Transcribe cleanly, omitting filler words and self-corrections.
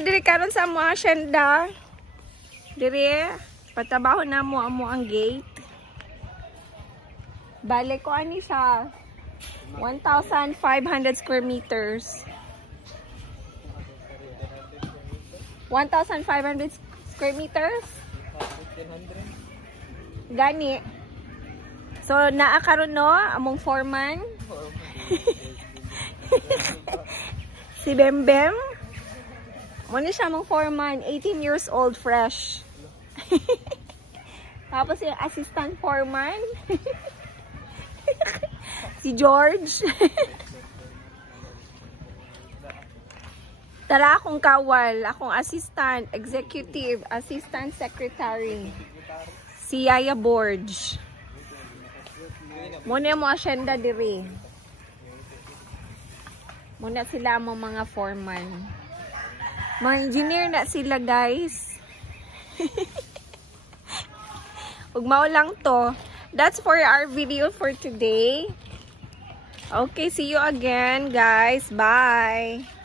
diri karon sa mga asyenda. Diri patabaho na mo ang gate. Bale ko ani siya 1,500 square meters. 1,500 square meters? Gani. So, naakaroon no, among foreman. Si Bembem. Muna siya among foreman, 18 years old, fresh. Tapos yung assistant foreman. Si George. Tara akong kawal, akong assistant, executive, assistant secretary. Si Yaya Borge. Muna mo asyenda diri. Muna sila mo mga foreman. Mga engineer na sila, guys. Ug mao lang to. That's for our video for today. Okay, see you again, guys. Bye.